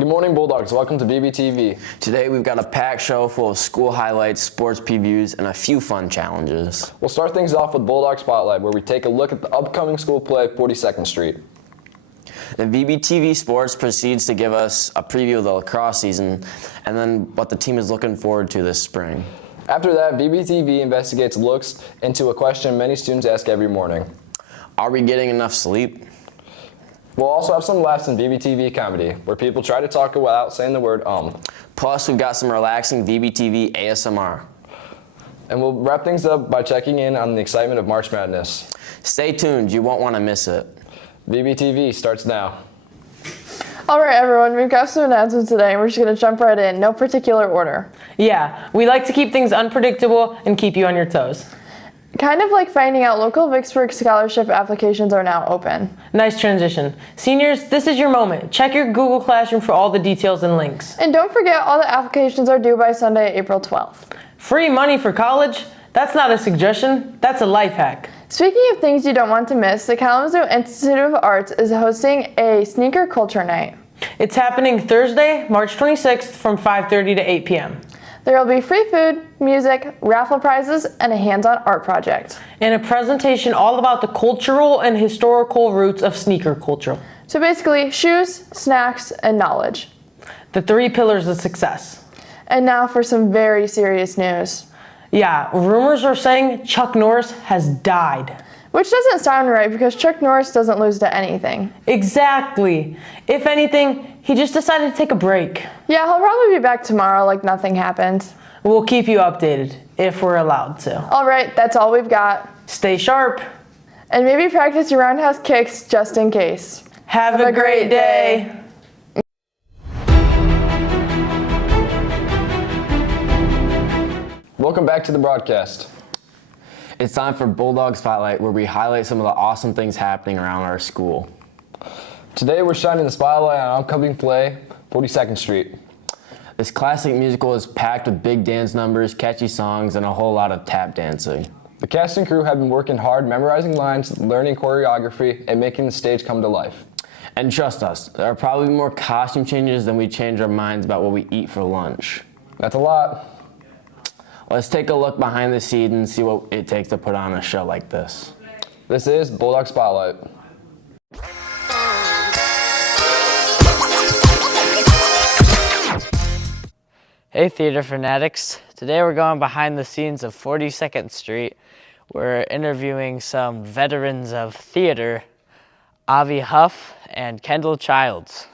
Good morning, Bulldogs. Welcome to VBTV. Today we've got a packed show full of school highlights, sports previews, and a few fun challenges. We'll start things off with Bulldog Spotlight, where we take a look at the upcoming school play, 42nd Street. The VBTV Sports proceeds to give us a preview of the lacrosse season and then what the team is looking forward to this spring. After that, VBTV investigates looks into a question many students ask every morning. Are we getting enough sleep? We'll also have some laughs in VBTV Comedy, where people try to talk without saying the word Plus, we've got some relaxing VBTV ASMR. And we'll wrap things up by checking in on the excitement of March Madness. Stay tuned, you won't want to miss it. VBTV starts now. All right, everyone, we've got some announcements today, and we're just going to jump right in, no particular order. Yeah, we like to keep things unpredictable and keep you on your toes. Kind of like finding out, local Vicksburg scholarship applications are now open. Nice transition. Seniors, this is your moment. Check your Google Classroom for all the details and links. And don't forget, all the applications are due by Sunday, April 12th. Free money for college? That's not a suggestion, that's a life hack. Speaking of things you don't want to miss, the Kalamazoo Institute of Arts is hosting a sneaker culture night. It's happening Thursday, March 26th from 5:30 to 8 p.m. There will be free food, music, raffle prizes, and a hands-on art project. And a presentation all about the cultural and historical roots of sneaker culture. So basically, shoes, snacks, and knowledge. The 3 pillars of success. And now for some very serious news. Yeah, rumors are saying Chuck Norris has died. Which doesn't sound right because Chuck Norris doesn't lose to anything. Exactly. If anything, he just decided to take a break. Yeah, he'll probably be back tomorrow like nothing happened. We'll keep you updated if we're allowed to. All right, that's all we've got. Stay sharp. And maybe practice your roundhouse kicks just in case. Have a great day. Welcome back to the broadcast. It's time for Bulldog Spotlight, where we highlight some of the awesome things happening around our school. Today we're shining the spotlight on upcoming play, 42nd Street. This classic musical is packed with big dance numbers, catchy songs, and a whole lot of tap dancing. The cast and crew have been working hard, memorizing lines, learning choreography, and making the stage come to life. And trust us, there are probably more costume changes than we change our minds about what we eat for lunch. That's a lot. Let's take a look behind the scenes and see what it takes to put on a show like this. This is Bulldog Spotlight. Hey theater fanatics, today we're going behind the scenes of 42nd Street. We're interviewing some veterans of theater, Avi Huff and Kendall Childs.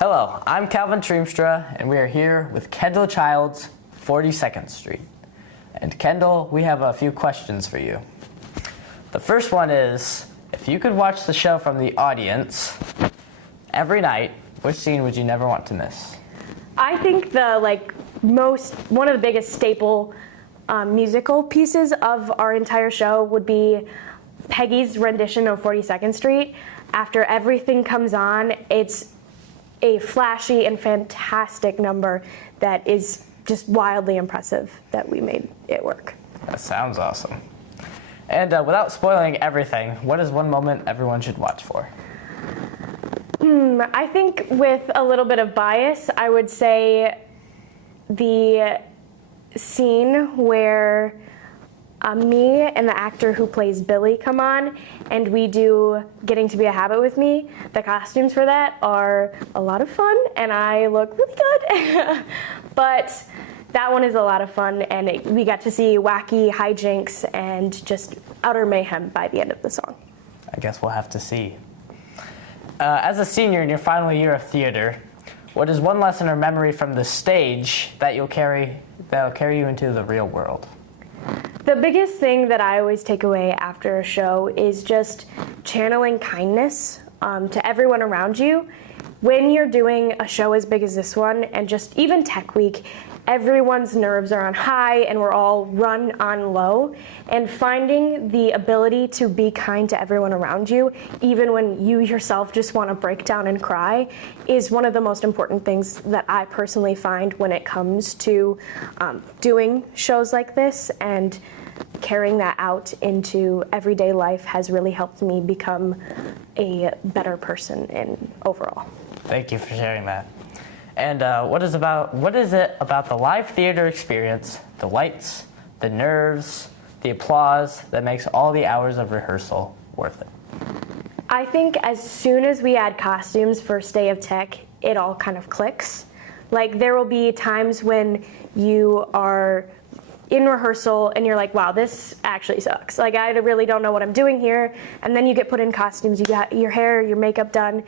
Hello, I'm Calvin Treemstra, and we are here with Kendall Childs, 42nd Street. And Kendall, we have a few questions for you. The first one is, if you could watch the show from the audience every night, which scene would you never want to miss? I think one of the biggest staple musical pieces of our entire show would be Peggy's rendition of 42nd Street. After everything comes on, it's a flashy and fantastic number that is just wildly impressive that we made it work. That sounds awesome. And without spoiling everything, what is one moment everyone should watch for? I think with a little bit of bias, I would say the scene where me and the actor who plays Billy come on and we do Getting to Be a Habit with Me. The costumes for that are a lot of fun and I look really good. But that one is a lot of fun and we got to see wacky hijinks and just utter mayhem by the end of the song. I guess we'll have to see. As a senior in your final year of theater, what is one lesson or memory from the stage that'll carry you into the real world? The biggest thing that I always take away after a show is just channeling kindness to everyone around you. When you're doing a show as big as this one, and just even Tech Week, everyone's nerves are on high and we're all run on low. And finding the ability to be kind to everyone around you, even when you yourself just want to break down and cry, is one of the most important things that I personally find when it comes to doing shows like this. And carrying that out into everyday life has really helped me become a better person in overall. Thank you for sharing that. And what is it about the live theater experience, the lights, the nerves, the applause that makes all the hours of rehearsal worth it? I think as soon as we add costumes first day of tech, it all kind of clicks. Like there will be times when you are in rehearsal and you're like, wow, this actually sucks. Like I really don't know what I'm doing here. And then you get put in costumes, you got your hair, your makeup done,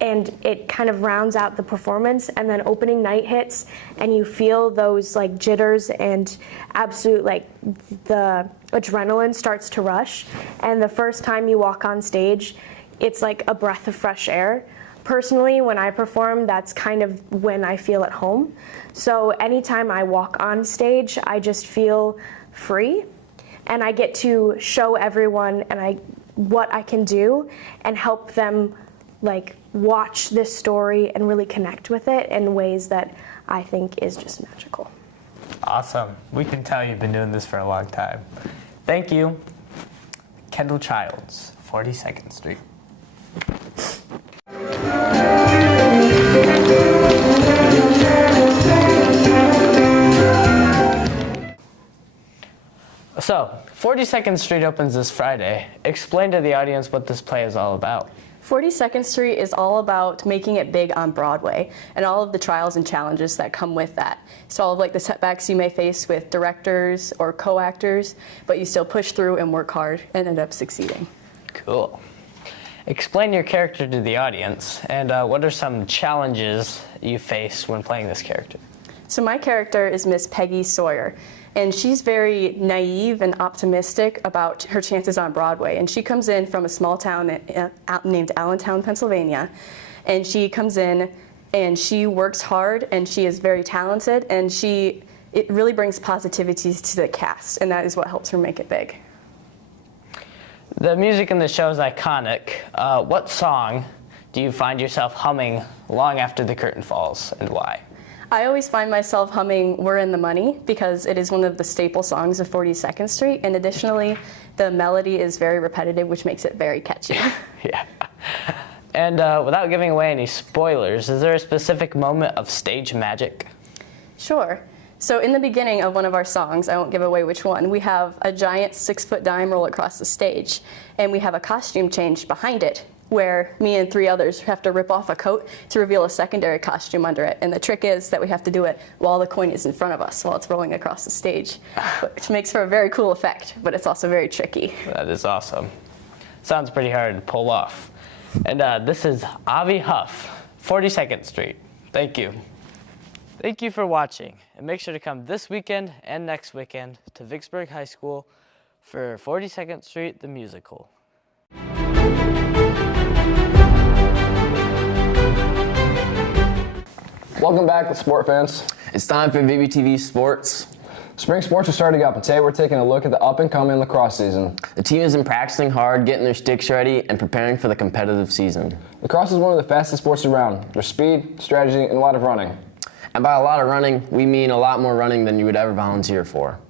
and it kind of rounds out the performance. And then opening night hits and you feel those like jitters and absolute like the adrenaline starts to rush. And the first time you walk on stage, it's like a breath of fresh air. Personally, when I perform, that's kind of when I feel at home. So anytime I walk on stage, I just feel free, and I get to show everyone what I can do and help them like watch this story and really connect with it in ways that I think is just magical. Awesome. We can tell you've been doing this for a long time. Thank you. Kendall Childs, 42nd Street. So, 42nd Street opens this Friday. Explain to the audience what this play is all about. 42nd Street is all about making it big on Broadway and all of the trials and challenges that come with that. So all of like the setbacks you may face with directors or co-actors, but you still push through and work hard and end up succeeding. Cool. Explain your character to the audience, and what are some challenges you face when playing this character? So my character is Miss Peggy Sawyer, and she's very naive and optimistic about her chances on Broadway. And she comes in from a small town named Allentown, Pennsylvania, and she comes in and she works hard and she is very talented, and it really brings positivity to the cast, and that is what helps her make it big. The music in the show is iconic. What song do you find yourself humming long after the curtain falls, and why? I always find myself humming We're in the Money because it is one of the staple songs of 42nd Street, and additionally, the melody is very repetitive, which makes it very catchy. Yeah. And without giving away any spoilers, is there a specific moment of stage magic? Sure. So in the beginning of one of our songs, I won't give away which one, we have a giant 6-foot dime roll across the stage, and we have a costume change behind it, where me and 3 others have to rip off a coat to reveal a secondary costume under it. And the trick is that we have to do it while the coin is in front of us, while it's rolling across the stage, which makes for a very cool effect, but it's also very tricky. That is awesome. Sounds pretty hard to pull off. And this is Avi Huff, 42nd Street. Thank you. Thank you for watching, and make sure to come this weekend and next weekend to Vicksburg High School for 42nd Street the Musical. Welcome back, sport fans. It's time for VBTV Sports. Spring sports are starting up, and today we're taking a look at the up-and-coming lacrosse season. The team has been practicing hard, getting their sticks ready, and preparing for the competitive season. Lacrosse is one of the fastest sports around. There's speed, strategy, and a lot of running. And by a lot of running, we mean a lot more running than you would ever volunteer for.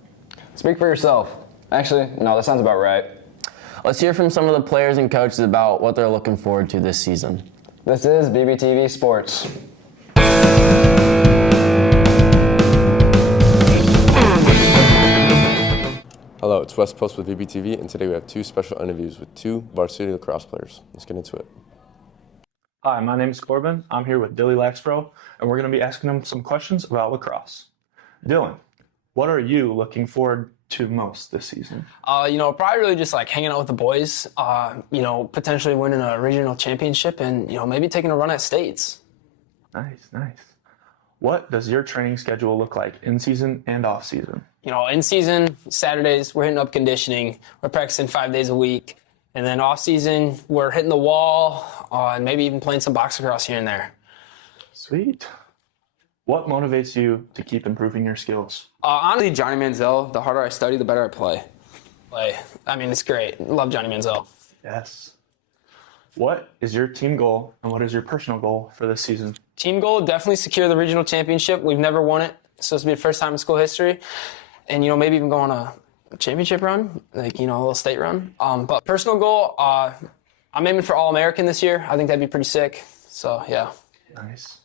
Speak for yourself. Actually, no, that sounds about right. Let's hear from some of the players and coaches about what they're looking forward to this season. This is VBTV Sports. Hello, it's West Post with VBTV, and today we have 2 special interviews with 2 varsity lacrosse players. Let's get into it. Hi, my name is Corbin. I'm here with Dilly Laxbro, and we're going to be asking them some questions about lacrosse. Dylan, what are you looking forward to most this season? Probably really just like hanging out with the boys, potentially winning a regional championship and, maybe taking a run at states. Nice. What does your training schedule look like in season and off season? In season, Saturdays, we're hitting up conditioning. We're practicing 5 days a week. And then off season, we're hitting the wall and maybe even playing some box lacrosse here and there. Sweet. What motivates you to keep improving your skills? Honestly, Johnny Manziel. The harder I study, the better I play. It's great. Love Johnny Manziel. Yes. What is your team goal and what is your personal goal for this season? Team goal, definitely secure the regional championship. We've never won it. It's supposed to be the first time in school history. And, maybe even go on a championship run, a little state run. But personal goal, I'm aiming for All-American this year. I think that'd be pretty sick. So, yeah. Nice.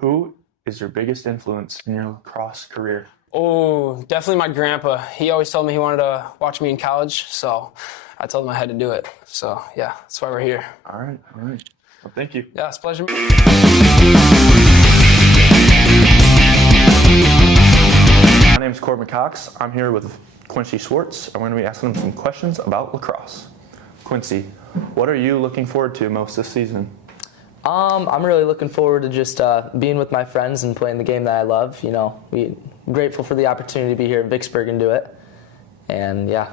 Who is your biggest influence in your lacrosse career? Oh, definitely my grandpa. He always told me he wanted to watch me in college, so I told him I had to do it. So, yeah, that's why we're here. All right. Well, thank you. Yeah, it's a pleasure. My name is Corbin Cox. I'm here with Quincy Schwartz. I'm going to be asking him some questions about lacrosse. Quincy, what are you looking forward to most this season? I'm really looking forward to just being with my friends and playing the game that I love. You know, grateful for the opportunity to be here in Vicksburg and do it. And yeah,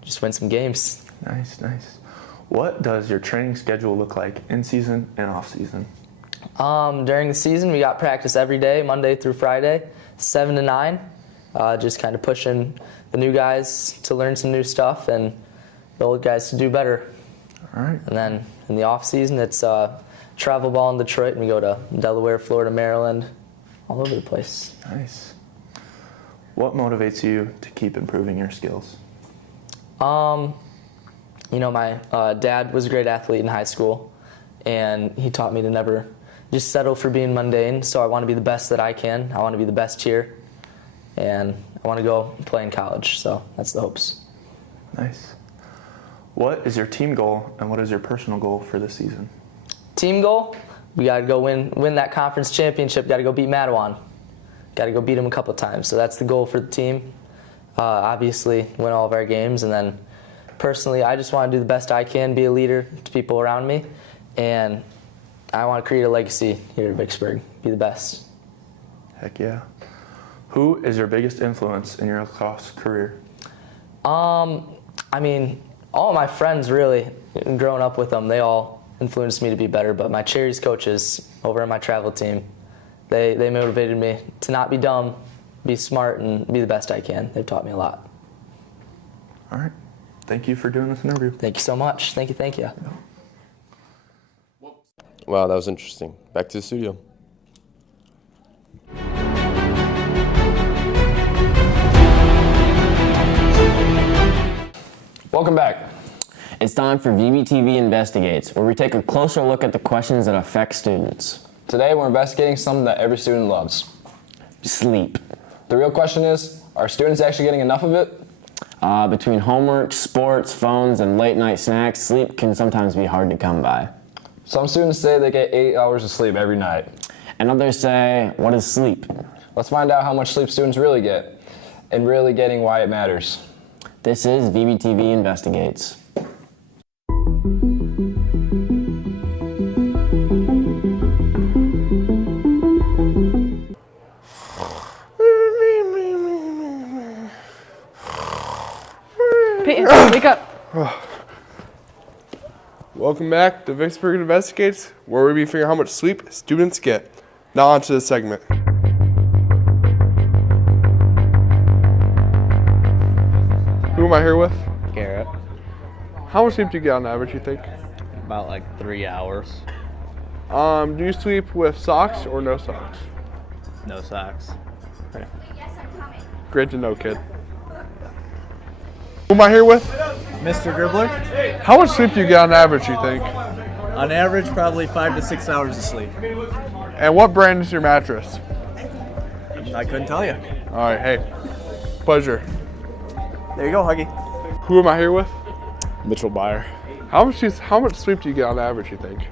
just win some games. Nice. What does your training schedule look like in season and off season? During the season, we got practice every day, Monday through Friday, 7 to 9. Just kind of pushing the new guys to learn some new stuff and the old guys to do better. All right. And then in the off season, it's travel ball in Detroit, and we go to Delaware, Florida, Maryland, all over the place. Nice. What motivates you to keep improving your skills? You know, my dad was a great athlete in high school, and he taught me to never just settle for being mundane. So I want to be the best that I can. I want to be the best here, and I want to go play in college. So that's the hopes. Nice. What is your team goal, and what is your personal goal for this season? Team goal, we got to go win that conference championship. Got to go beat Mattawan. Got to go beat them a couple times. So that's the goal for the team. Obviously, win all of our games. And then personally, I just want to do the best I can, be a leader to people around me. And I want to create a legacy here at Vicksburg, be the best. Heck yeah. Who is your biggest influence in your lacrosse career? I mean, all of my friends really, growing up with them, they all influenced me to be better, but my Cherries coaches over on my travel team, they motivated me to not be dumb, be smart, and be the best I can. They've taught me a lot. All right. Thank you for doing this interview. Thank you so much. Thank you. Wow, that was interesting. Back to the studio. Welcome back. It's time for VBTV Investigates, where we take a closer look at the questions that affect students. Today we're investigating something that every student loves. Sleep. The real question is, are students actually getting enough of it? Between homework, sports, phones, and late night snacks, sleep can sometimes be hard to come by. Some students say they get 8 hours of sleep every night. And others say, what is sleep? Let's find out how much sleep students really get, and really getting why it matters. This is VBTV Investigates. Peyton, wake up. Welcome back to Vicksburg Investigates, where we be figuring how much sleep students get. Now on to the segment. Who am I here with? Garrett. How much sleep do you get on average, you think? About like 3 hours. Do you sleep with socks or no socks? No socks. Okay. Great to know, kid. Who am I here with? Mr. Dribbler. How much sleep do you get on average, you think? On average, probably 5 to 6 hours of sleep. And what brand is your mattress? I couldn't tell you. All right, hey, pleasure. There you go, Huggy. Who am I here with? Mitchell Byer. How much sleep do you get on average, you think?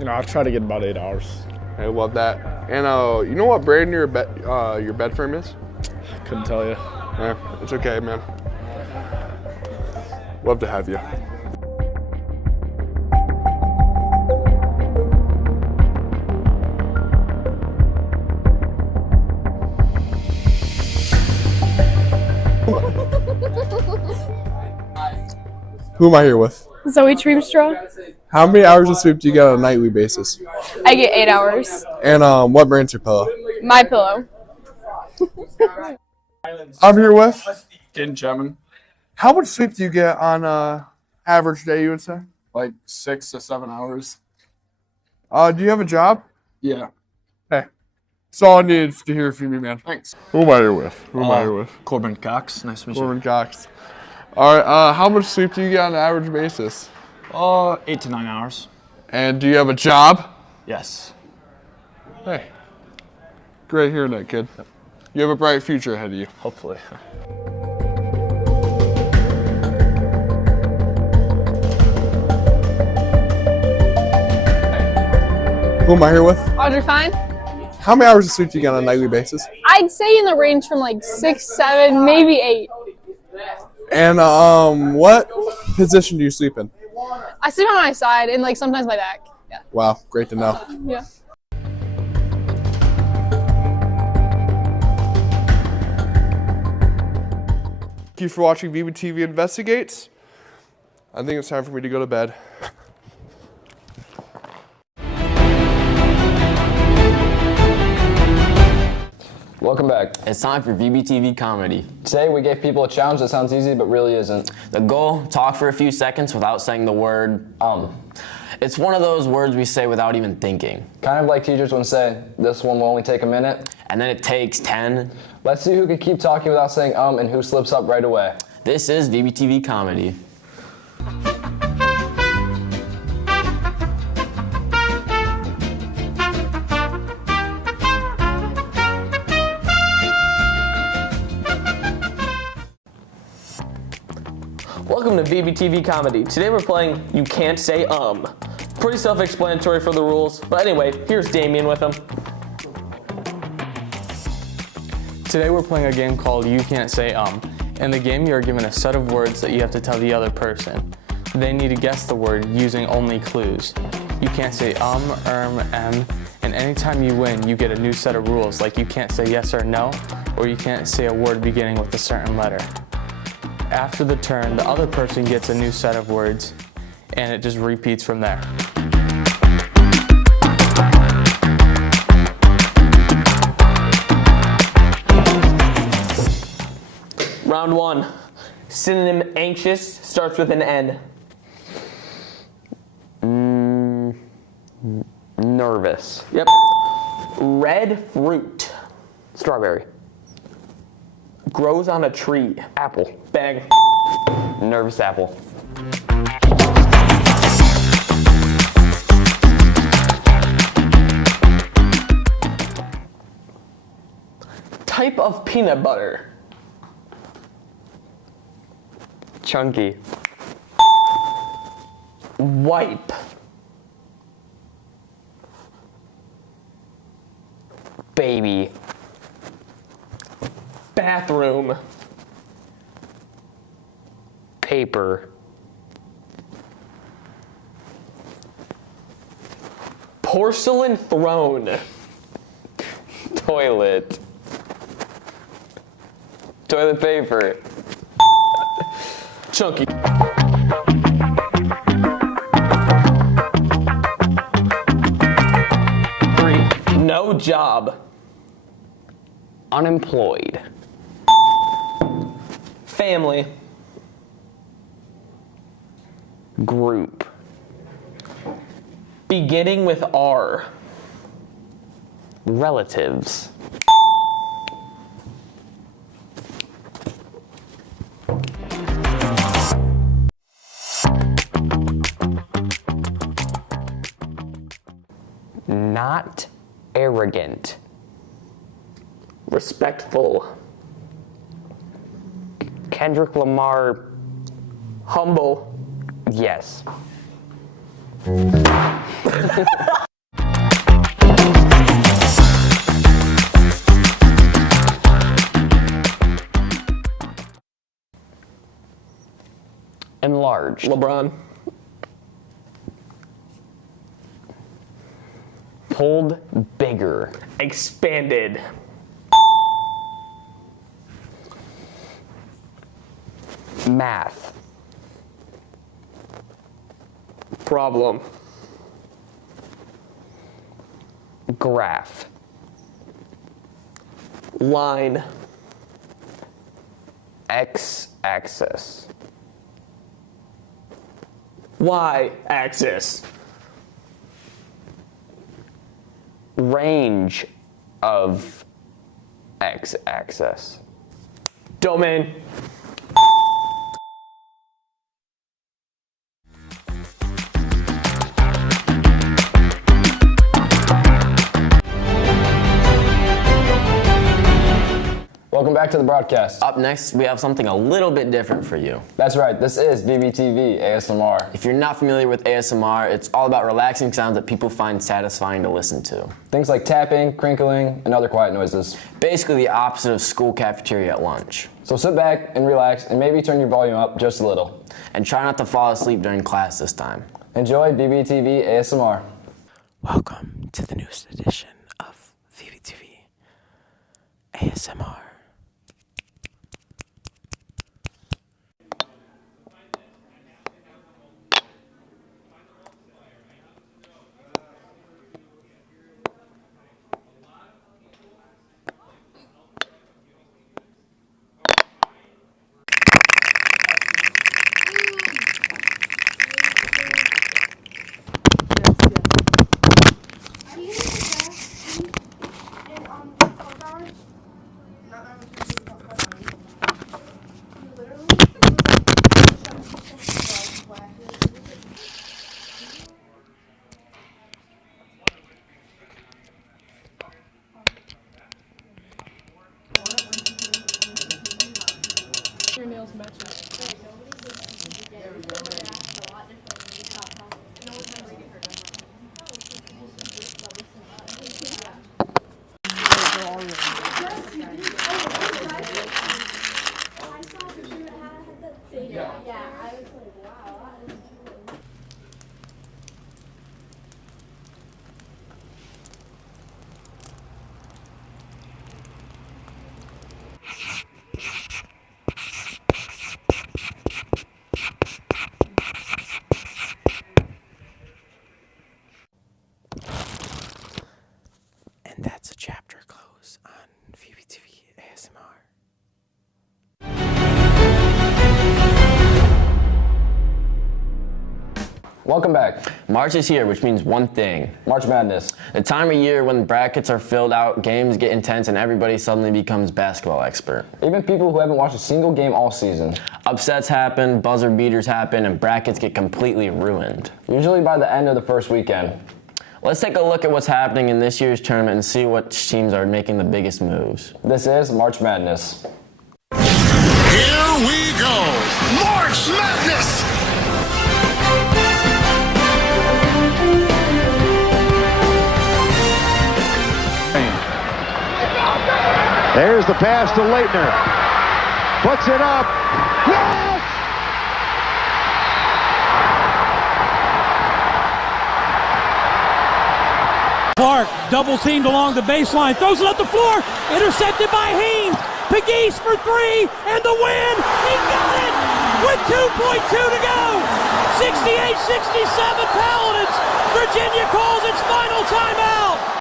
You know, I try to get about 8 hours. I love that. And you know what brand your bed frame is? Couldn't tell you. Yeah, it's okay, man. Love to have you. Who am I here with? Zoe Treemstra. How many hours of sleep do you get on a nightly basis? I get 8 hours. And what brand's your pillow? My pillow. I'm here with Getting Chapman. How much sleep do you get on average day, you would say? Like 6 to 7 hours. Do you have a job? Yeah. Hey, that's all I needed to hear from you, man. Thanks. Who am I here with? Who am I here with? Corbin Cox. Nice to meet Corbin Cox. All right, how much sleep do you get on an average basis? you. 8 to 9 hours. And do you have a job? Yes. Hey. Great hearing that, kid. You have a bright future ahead of you. Hopefully. Who am I here with? Audrey Fine. How many hours of sleep do you get on a nightly basis? I'd say in the range from like 6, 7, maybe 8. And what position do you sleep in? I sleep on my side and like sometimes my back. Yeah. Wow, great to know. Yeah. Thank you for watching VBTV Investigates. I think it's time for me to go to bed. Welcome back. It's time for VBTV Comedy. Today we gave people a challenge that sounds easy but really isn't. The goal, talk for a few seconds without saying the word It's one of those words we say without even thinking. Kind of like teachers would say, this one will only take a minute. And then it takes 10. Let's see who can keep talking without saying and who slips up right away. This is VBTV Comedy. Welcome to VBTV Comedy. Today we're playing You Can't Say Pretty self-explanatory for the rules, but anyway, here's Damien with them. Today we're playing a game called You Can't Say In the game you are given a set of words that you have to tell the other person. They need to guess the word using only clues. You can't say and anytime you win you get a new set of rules, like you can't say yes or no, or you can't say a word beginning with a certain letter. After the turn, the other person gets a new set of words, and it just repeats from there. Round 1. Synonym anxious starts with an N. Nervous. Yep. Red fruit. Strawberry. Grows on a tree. Apple. Bang. Nervous apple. Type of peanut butter. Chunky. Wipe. Baby. Bathroom. Paper. Porcelain throne. Toilet. Toilet paper. Chunky. No job. Unemployed. Family. Group. Beginning with R. Relatives. Not arrogant. Respectful. Kendrick Lamar. Humble. Yes. Enlarged. LeBron. Pulled bigger. Expanded. Math. Problem. Graph. Line. X-axis. Y-axis. Range of x-axis. Domain. Welcome back to the broadcast. Up next, we have something a little bit different for you. That's right, this is VBTV ASMR. If you're not familiar with ASMR, it's all about relaxing sounds that people find satisfying to listen to. Things like tapping, crinkling, and other quiet noises. Basically the opposite of school cafeteria at lunch. So sit back and relax and maybe turn your volume up just a little. And try not to fall asleep during class this time. Enjoy VBTV ASMR. Welcome to the newest edition of VBTV ASMR. Your nails match. And that's a chapter close on VBTV ASMR. Welcome back. March is here, which means one thing. March Madness. The time of year when brackets are filled out, games get intense, and everybody suddenly becomes basketball expert. Even people who haven't watched a single game all season. Upsets happen, buzzer beaters happen, and brackets get completely ruined. Usually by the end of the first weekend. Let's take a look at what's happening in this year's tournament and see which teams are making the biggest moves. This is March Madness. Here we go! March Madness! There's the pass to Leitner. Puts it up. Yes! Clark double teamed along the baseline, throws it up the floor, intercepted by Haynes. Peggy for three, and the win. He got it with 2.2 to go. 68-67 Paladins. Virginia calls its final timeout.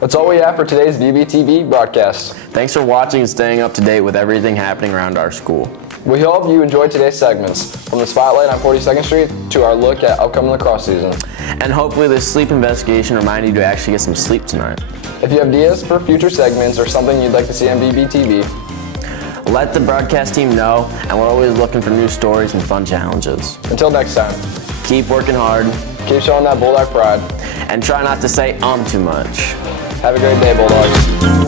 That's all we have for today's VBTV broadcast. Thanks for watching and staying up to date with everything happening around our school. We hope you enjoyed today's segments, from the spotlight on 42nd Street to our look at upcoming lacrosse season. And hopefully this sleep investigation reminded you to actually get some sleep tonight. If you have ideas for future segments or something you'd like to see on VBTV, let the broadcast team know, and we're always looking for new stories and fun challenges. Until next time, keep working hard, keep showing that Bulldog pride, and try not to say too much. Have a great day, Bulldogs.